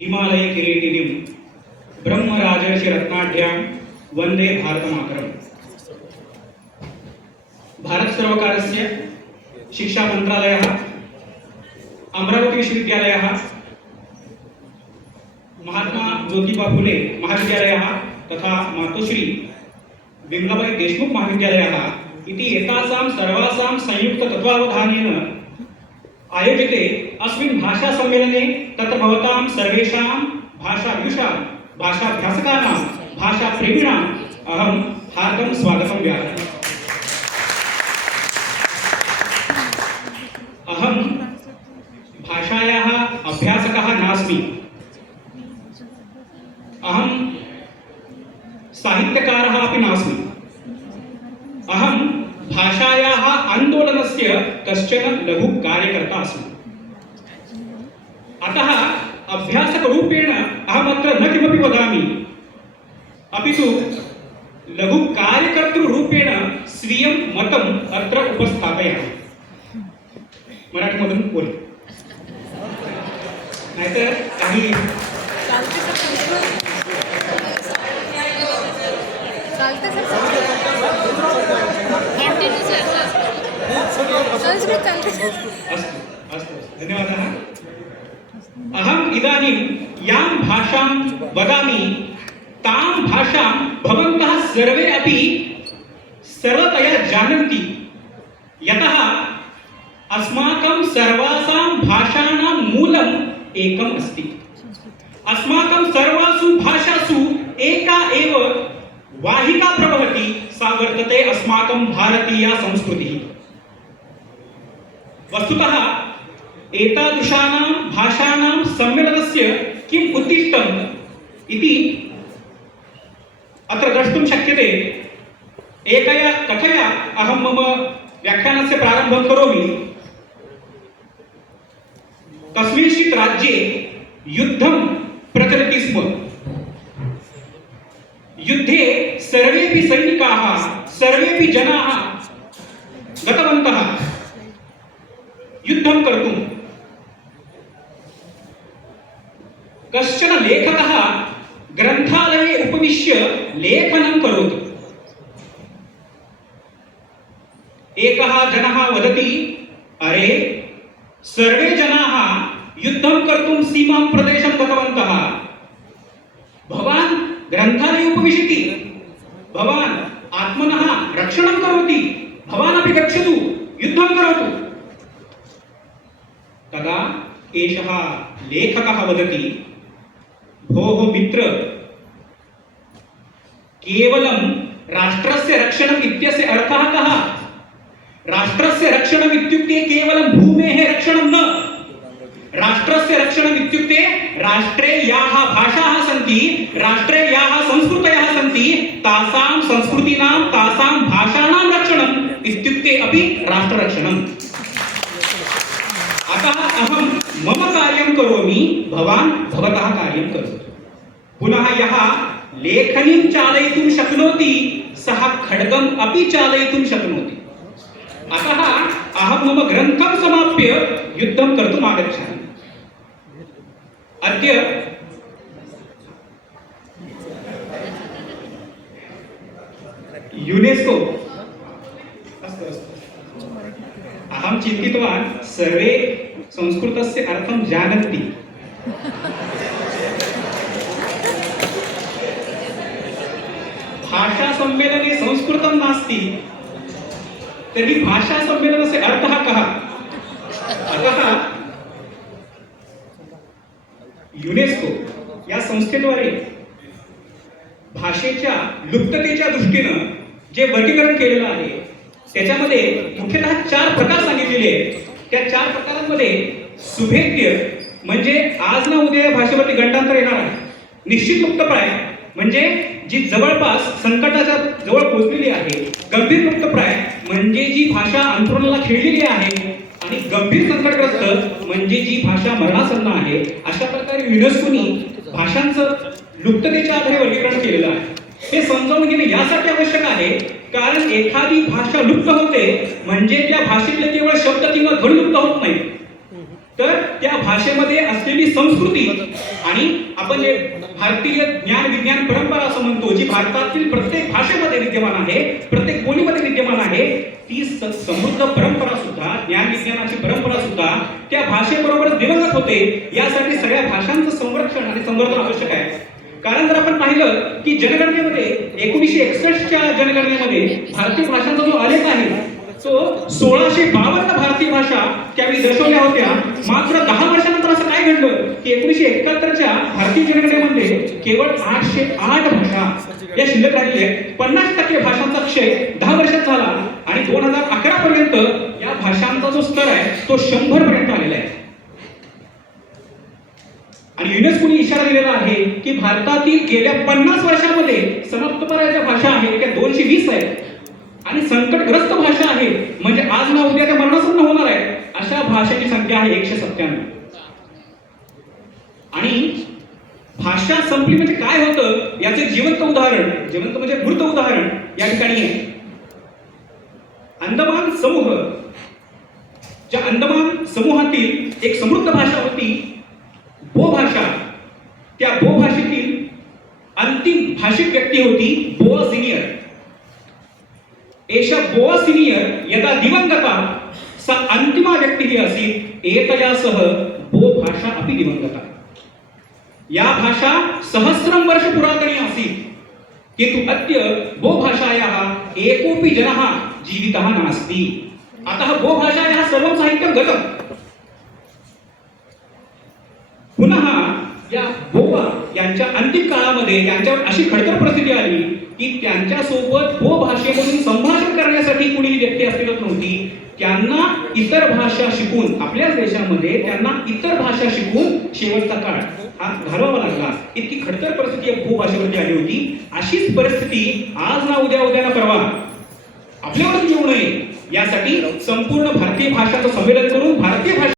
हिमालय किरीटिनीं ब्रह्मराजर्षि रत्नाढ्यां वन्दे भारतमातरम्। भारत सर्वकारस्य शिक्षा मन्त्रालयः अमरावती विश्वविद्यालयः महात्मा ज्योतिबा फुले महाविद्यालयः तथा मातोश्री विमलाबाई देशमुख महाविद्यालयः इति एतासां सर्वासां संयुक्ततत्त्वावधानेन आयोजिते अस्मिन् भाषासम्मेलने तत्र भवतां सर्वेषां भाषाभ्युषां भाषाभ्यासकानां भाषाप्रेमिणाम् अहं हार्दं स्वागतं व्याहरामि। अहं भाषायाः अभ्यासकः नास्मि अहं साहित्यकारः अपि नास्मि अहं भाषायाः आन्दोलनस्य कश्चन लघु कार्यकर्ता आसीत् अतः अभ्यासकरूपेण अत्र न किमपि वदामि. अपि तु लघु कार्यकर्तृरूपेण स्वीयं मतम् अत्र उपस्थापयामि. मराठीमधून बोल. नाहीतर काही चालते सर कंटिन्यू सर संस्कृत चालते अस्तु अस्तु अस्तु धन्यवादः अहम् इदानीं यां भाषां वदामि तां भाषां भवन्तः सर्वे अपि सरलतया जानन्ति। यतः अस्माकं सर्वासां भाषाणां मूलम् एकम् अस्ति। अस्माकं सर्वासु भाषासु एका एव वाहिका प्रवहति सा वर्तते अस्माकं भारतीया संस्कृतिः। वस्तुतः एतादृशानां भाषाणां सम्मेलनस्य किम् उद्दिष्टम् इति अत्र द्रष्टुं शक्यते। एकया कथया अहं मम व्याख्यानस्य प्रारम्भं करोमि? कस्मिंश्चित् राज्ये युद्धं प्रचलति स्म। युद्धे सर्वेपि सैनिकाः सर्वेपि जनाः गतवन्तः। युद्धं कर्तुं कश्चन लेखकः ग्रन्थालये उपविश्य लेखनं करोति। एकः जनः वदति अरे सर्वे जनाः युद्धं कर्तुं सीमां प्रदेशं गतवन्तः। भवान् ग्रन्थालये उपविशति। भवान् आत्मनः रक्षणं करोति। भवान् अपि गच्छतु युद्धं करोतु। तदा एषः लेखकः वदति भोः मित्र। केवलं राष्ट्रस्य रक्षणम् इत्यस्य अर्थः कः? राष्ट्रस्य रक्षणम् इत्युक्ते केवलं भूमेः रक्षणं न। राष्ट्रस्य रक्षणम् इत्युक्ते राष्ट्रे याः भाषाः सन्ति राष्ट्रे याः संस्कृतयः सन्ति तासां संस्कृतीनां तासां भाषाणां रक्षणम् इत्युक्ते अपि राष्ट्ररक्षणम्। अतः अहं मम कार्यं करोमि भवान् भवतः कार्यं करोतु। पुनः यः लेखनीं चालयितुं शक्नोति सः खड्गम् अपि चालयितुं शक्नोति। अतः अहं मम ग्रन्थं समाप्य युद्धं कर्तुम् आगच्छामि। अद्य युनेस्को। अस्तु अस्तु। अहं चिन्तितवान् सर्वे संस्कृतस्य अर्थं जानन्ति। भाषा भाषासम्मेलने संस्कृतं नास्ति। तर्हि भाषासम्मेलनस्य अर्थः कः? अतः युनेस्को या संस्थेद्वारे भाषेच्या लुप्ततेच्या दृष्टीनं जे वर्गीकरण केलेलं आहे त्याच्यामध्ये मुख्यतः चार प्रकार सांगितलेले आहेत. त्या चार प्रकारांमध्ये सुभेद्य म्हणजे आज ना उद्या या भाषेवरती गंडांतर येणार आहे. निश्चित मुक्तप्राय म्हणजे जी जवळपास संकटाच्या जवळ पोहोचलेली आहे गंभीर मुक्तप्राय म्हणजे जी भाषा अंतरुणाला खेळलेली आहे आणि गंभीर संकटग्रस्त म्हणजे जी भाषा मरणासन्न आहे अशा प्रकारे युनेस्कोनी भाषांचं लुप्ततेच्या आधारे वर्गीकरण केलेलं आहे. हे समजावून घेणे यासाठी आवश्यक आहे कारण एखादी भाषा लुप्त होते म्हणजे त्या भाषेतले केवळ शब्द किंवा घड लुप्त होत नाही तर त्या भाषेमध्ये असलेली संस्कृती आणि आपण जे भारतीय ज्ञान विज्ञान परंपरा असं म्हणतो जी भारतातील प्रत्येक भाषेमध्ये विद्यमान आहे प्रत्येक बोलीमध्ये विद्यमान आहे ती समृद्ध परंपरा सुद्धा ज्ञान विज्ञानाची परंपरा सुद्धा त्या भाषेबरोबर दिवंगत होते यासाठी सगळ्या भाषांचं संरक्षण आणि संवर्धन आवश्यक आहे. कारण जर आपण पाहिलं की जनगणनेमध्ये एकोणीसशे एकसष्टच्या जनगणनेमध्ये भारतीय भाषांचा जो आलेख आहे तो सोळाशे बावन्न भारतीय भाषा त्यावेळी दर्शवल्या होत्या. मात्र दहा वर्ष असं काय घडलं? की एकोणीशे एकाहत्तरच्या भारतीय जनगणनेमध्ये केवळ आठशे आठ भाषा या शिल्लक राहिल्या पन्नास टक्के भाषांचा क्षय दहा वर्षात झाला आणि दोन हजार अकरा पर्यंत या भाषांचा जो स्तर आहे तो शंभर पर्यंत आलेला आहे. आणि युनेस्कोने इशारा दिलेला आहे की भारतातील गेल्या पन्नास वर्षामध्ये समाप्तपराच्या ज्या भाषा आहेत त्या दोनशे वीस आहेत. आणि संकटग्रस्त भाषा आहे म्हणजे आज ना उद्या त्या मरणासन्न होणार आहे अशा भाषेची संख्या आहे एकशे सत्त्याण्णव. आणि भाषा संपली म्हणजे काय होतं? याचे जिवंत उदाहरण जिवंत म्हणजे मूर्त उदाहरण या ठिकाणी आहे. अंदमान समूह. ज्या अंदमान समूहातील एक समृद्ध भाषा होती बो भाषा. त्या बो भाषेतील अंतिम भाषिक व्यक्ती होती बोआ सिनियर. एषा बोआ सिनियर यदा दिवंगता सा अंतिमा व्यक्तिः असेल एतया सह बो भाषा अपि दिवंगता. या भाषा सहस्रं वर्ष पुरातनी आसीत्. किन्तु अद्य वो भाषायाः एकोपि जनः जीवितः नास्ति. अतः बो भाषायाः सर्वं साहित्यं गतम् पुनः या बोवा यांच्या अंतिम काळामध्ये त्यांच्यावर अशी खडतर प्रसिद्धी आली की त्यांच्यासोबत बो हो भाषेमधून संभाषण करण्यासाठी कुणी व्यक्ती अस्तित्वात नव्हती त्यांना इतर भाषा शिकून आपल्याच देशामध्ये त्यांना इतर भाषा शिकून शेवटचा काळ हा घालवावा लागला. इतकी खडतर परिस्थिती भू भाषेवरती आली होती. अशीच परिस्थिती आज ना उद्या उद्या ना परवा आपल्यावरच येऊ नये. यासाठी संपूर्ण भारतीय भाषाचं संमेलन करून भारतीय भाषा